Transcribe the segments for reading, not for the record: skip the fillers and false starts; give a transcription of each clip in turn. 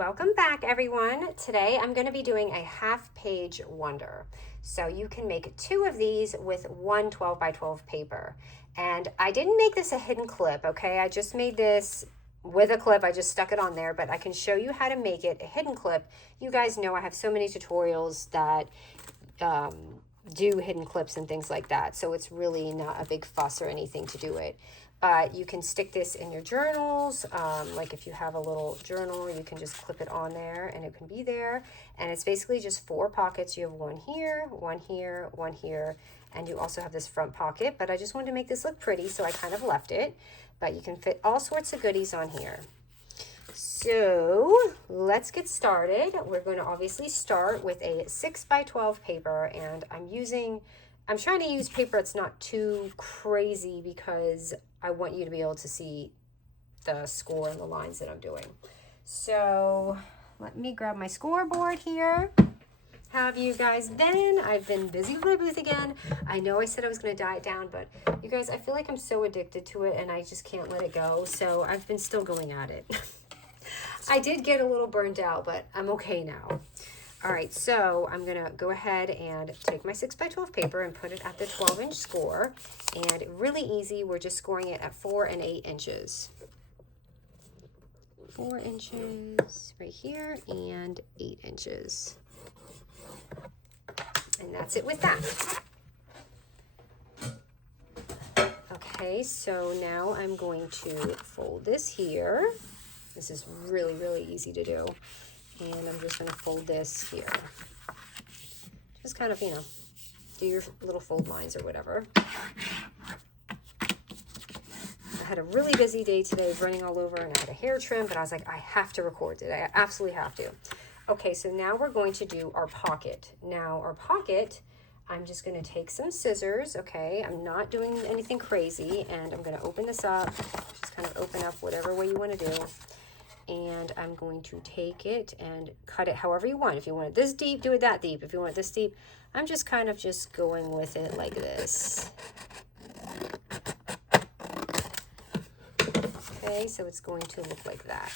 Welcome back, everyone. Today I'm going to be doing a half-page wonder. So you can make 2 of these with one 12 by 12 paper. And I didn't make this a hidden clip, okay? I just made this with a clip. I just stuck it on there, but I can show you how to make it a hidden clip. You guys know I have so many tutorials that do hidden clips and things like that. So it's really not a big fuss or anything to do it. But you can stick this in your journals. Like if you have a little journal, you can just clip it on there and it can be there. And it's basically just 4 pockets. You have one here, one here, one here, and you also have this front pocket. But I just wanted to make this look pretty, so I kind of left it. But you can fit all sorts of goodies on here. So let's get started. We're going to obviously start with a 6 by 12 paper, and I'm trying to use paper that's not too crazy because I want you to be able to see the score and the lines that I'm doing. So let me grab my scoreboard here. How have you guys been? I've been busy with my booth again. I know I said I was going to diet down, but you guys, I feel like I'm so addicted to it and I just can't let it go. So I've been still going at it. I did get a little burned out, but I'm okay now. All right, so I'm gonna go ahead and take my 6 by 12 paper and put it at the 12-inch score. And really easy, we're just scoring it at 4 and 8 inches. 4 inches right here and 8 inches. And that's it with that. Okay, so now I'm going to fold this here. This is really, really easy to do. And I'm just going to fold this here. Just kind of, do your little fold lines or whatever. I had a really busy day today, running all over, and I had a hair trim, but I was like, I have to record today. I absolutely have to. Okay, so now we're going to do our pocket. Now, our pocket, I'm just going to take some scissors, okay? I'm not doing anything crazy, and I'm going to open this up. Just kind of open up whatever way you want to do. And I'm going to take it and cut it however you want. If you want it this deep, do it that deep. If you want it this deep, I'm just kind of just going with it like this. Okay, so it's going to look like that.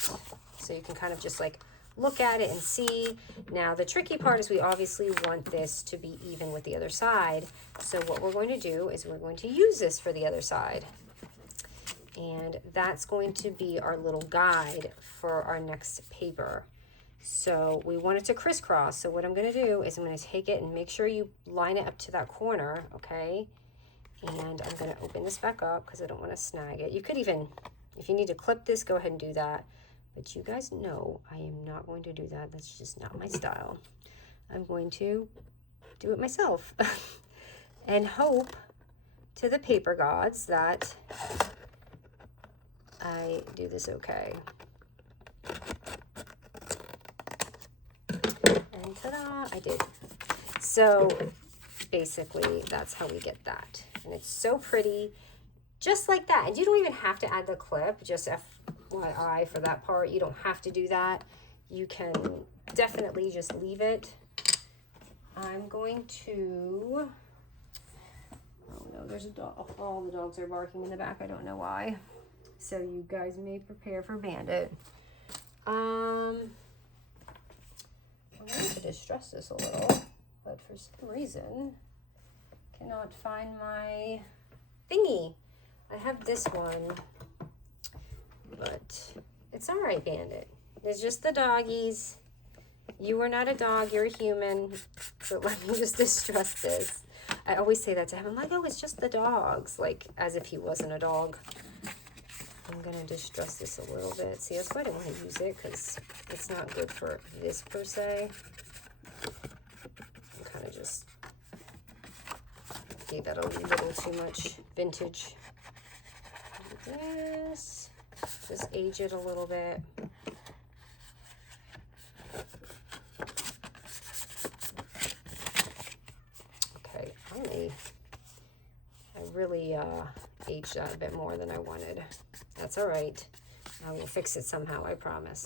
So you can kind of just like look at it and see. Now the tricky part is we obviously want this to be even with the other side. So what we're going to do is we're going to use this for the other side. And that's going to be our little guide for our next paper. So we want it to crisscross. So what I'm going to do is I'm going to take it and make sure you line it up to that corner, okay? And I'm going to open this back up because I don't want to snag it. You could even, if you need to clip this, go ahead and do that. But you guys know I am not going to do that. That's just not my style. I'm going to do it myself and hope to the paper gods that I do this okay. And ta-da, I did. So basically that's how we get that. And it's so pretty, just like that. And you don't even have to add the clip, just FYI for that part. You don't have to do that. You can definitely just leave it. I'm going to, oh no, there's a dog. All the dogs are barking in the back. I don't know why. So you guys may prepare for Bandit. I wanted to distress this a little, but for some reason, cannot find my thingy. I have this one, but it's all right, Bandit. It's just the doggies. You are not a dog, you're a human. So let me just distress this. I always say that to him. I'm like, oh, it's just the dogs, like as if he wasn't a dog. I'm going to distress this a little bit. See, that's why I didn't want to use it, because it's not good for this per se. I'm kind of just gave that a little too much vintage. Do this. Just age it a little bit. Okay, I really aged that a bit more than I wanted. That's all right. I will fix it somehow, I promise.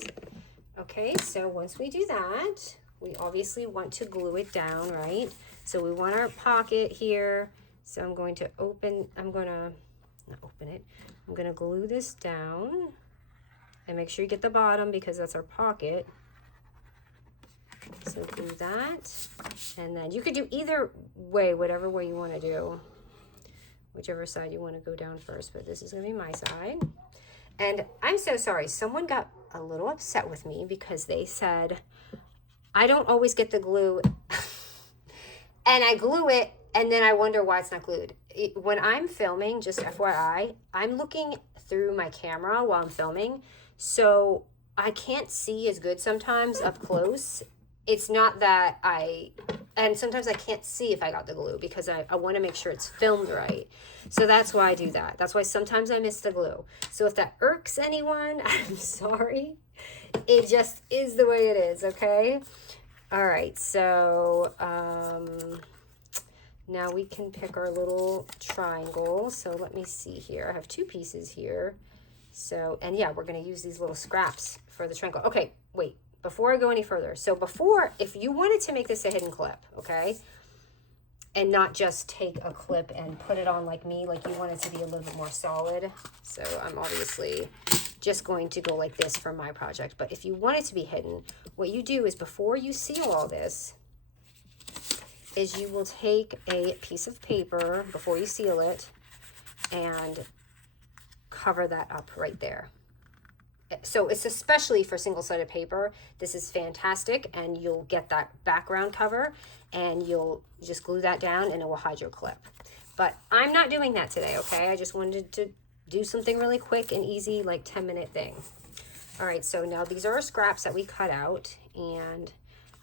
Okay, so once we do that, we obviously want to glue it down, right? So we want our pocket here. So I'm going to glue this down and make sure you get the bottom because that's our pocket. So do that. And then you could do either way, whatever way you want to do. Whichever side you want to go down first, but this is going to be my side. And I'm so sorry. Someone got a little upset with me because they said, I don't always get the glue and I glue it and then I wonder why it's not glued. When I'm filming, just FYI, I'm looking through my camera while I'm filming, so I can't see as good sometimes up close. It's not that and sometimes I can't see if I got the glue because I want to make sure it's filmed right. So that's why I do that. That's why sometimes I miss the glue. So if that irks anyone, I'm sorry. It just is the way it is, okay? All right, so now we can pick our little triangle. So let me see here. I have 2 pieces here. So, and yeah, we're going to use these little scraps for the triangle. Okay, wait, before I go any further. So before, if you wanted to make this a hidden clip, okay, and not just take a clip and put it on like me, like you want it to be a little bit more solid. So I'm obviously just going to go like this for my project. But if you want it to be hidden, what you do is before you seal all this, is you will take a piece of paper before you seal it and cover that up right there. So it's especially for single-sided paper. This is fantastic, and you'll get that background cover and you'll just glue that down and it will hide your clip. But I'm not doing that today, okay? I just wanted to do something really quick and easy, like 10-minute thing. All right, so now these are our scraps that we cut out, and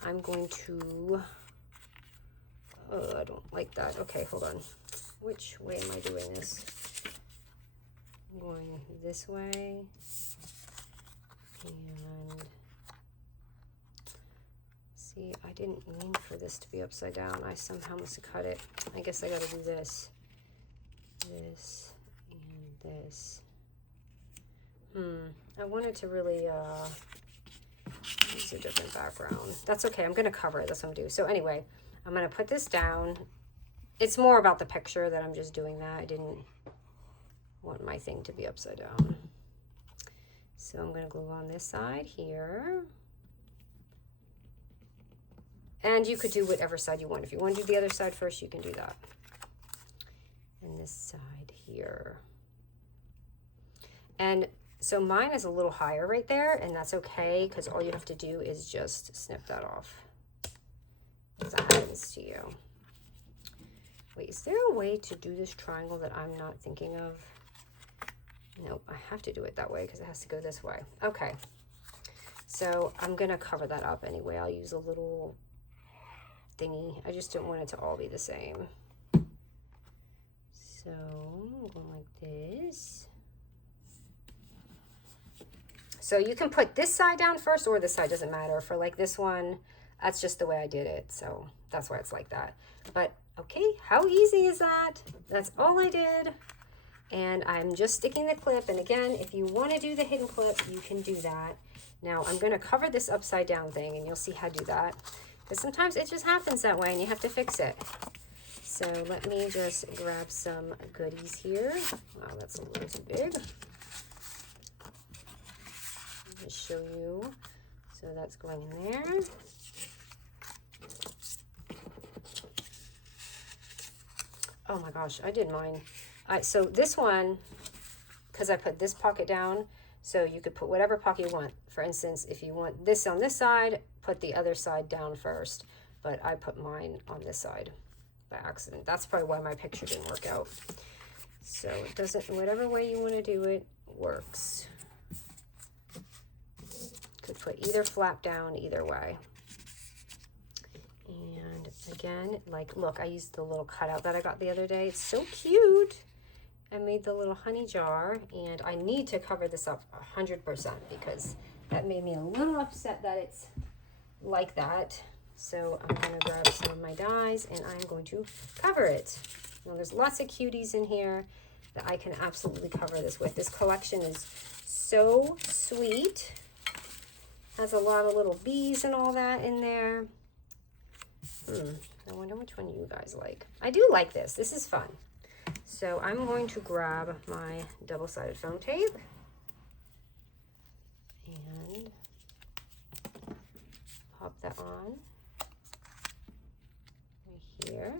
I'm going to, oh, I don't like that. Okay, hold on. Which way am I doing this? I'm going this way, and see, I didn't mean for this to be upside down. I somehow must have cut it. I guess I gotta do this, this, and this. I wanted to really use a different background. That's okay, I'm gonna cover it, that's what I'm gonna do. So anyway, I'm gonna put this down. It's more about the picture that I'm just doing that. I didn't want my thing to be upside down. So I'm gonna glue on this side here. And you could do whatever side you want. If you want to do the other side first, you can do that. And this side here. And so mine is a little higher right there, and that's okay, because all you have to do is just snip that off. If that happens to you. Wait, is there a way to do this triangle that I'm not thinking of? Nope, I have to do it that way because it has to go this way. Okay, so I'm gonna cover that up anyway. I'll use a little thingy. I just didn't want it to all be the same. So I'm going like this. So you can put this side down first or this side, doesn't matter. For like this one, that's just the way I did it. So that's why it's like that. But okay, how easy is that? That's all I did. And I'm just sticking the clip. And again, if you want to do the hidden clip, you can do that. Now I'm going to cover this upside down thing, and you'll see how to do that. Because sometimes it just happens that way and you have to fix it. So let me just grab some goodies here. Wow, that's a little too big. Let me show you. So that's going in there. Oh my gosh, I did mine. So this one, because I put this pocket down, so you could put whatever pocket you want. For instance, if you want this on this side, put the other side down first. But I put mine on this side by accident. That's probably why my picture didn't work out. So it doesn't, whatever way you want to do it, works. Could put either flap down either way. And again, like, look, I used the little cutout that I got the other day. It's so cute. I made the little honey jar, and I need to cover this up 100% because that made me a little upset that it's like that. So I'm going to grab some of my dies, and I'm going to cover it. Now, there's lots of cuties in here that I can absolutely cover this with. This collection is so sweet. Has a lot of little bees and all that in there. I wonder which one you guys like. I do like this. This is fun. So I'm going to grab my double-sided foam tape and pop that on. here.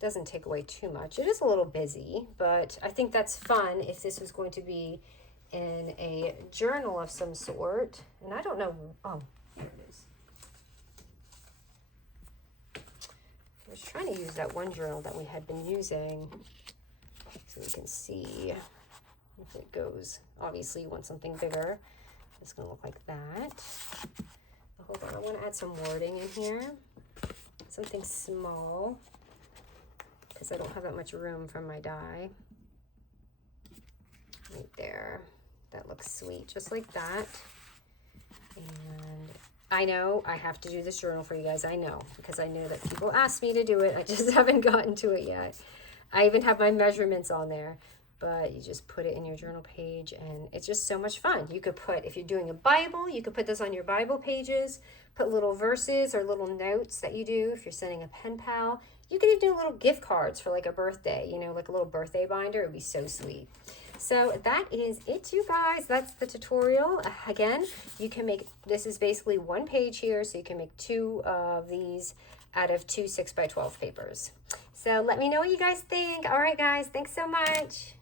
Doesn't take away too much. It is a little busy, but I think that's fun if this was going to be in a journal of some sort. And I don't know, oh, here it is. I was trying to use that one journal that we had been using so we can see if it goes. Obviously, you want something bigger. It's going to look like that. Hold on, I want to add some wording in here. Something small, because I don't have that much room for my die. Right there. That looks sweet, just like that. And I know I have to do this journal for you guys. I know, because I know that people ask me to do it. I just haven't gotten to it yet. I even have my measurements on there. But you just put it in your journal page, and it's just so much fun. You could put, if you're doing a Bible, you could put this on your Bible pages, put little verses or little notes that you do. If you're sending a pen pal, you could even do little gift cards for like a birthday, you know, like a little birthday binder. It would be so sweet. So that is it, you guys. That's the tutorial. Again, you can make, this is basically one page here, so you can make 2 of these out of 2 6x12 papers. So let me know what you guys think. All right, guys, thanks so much.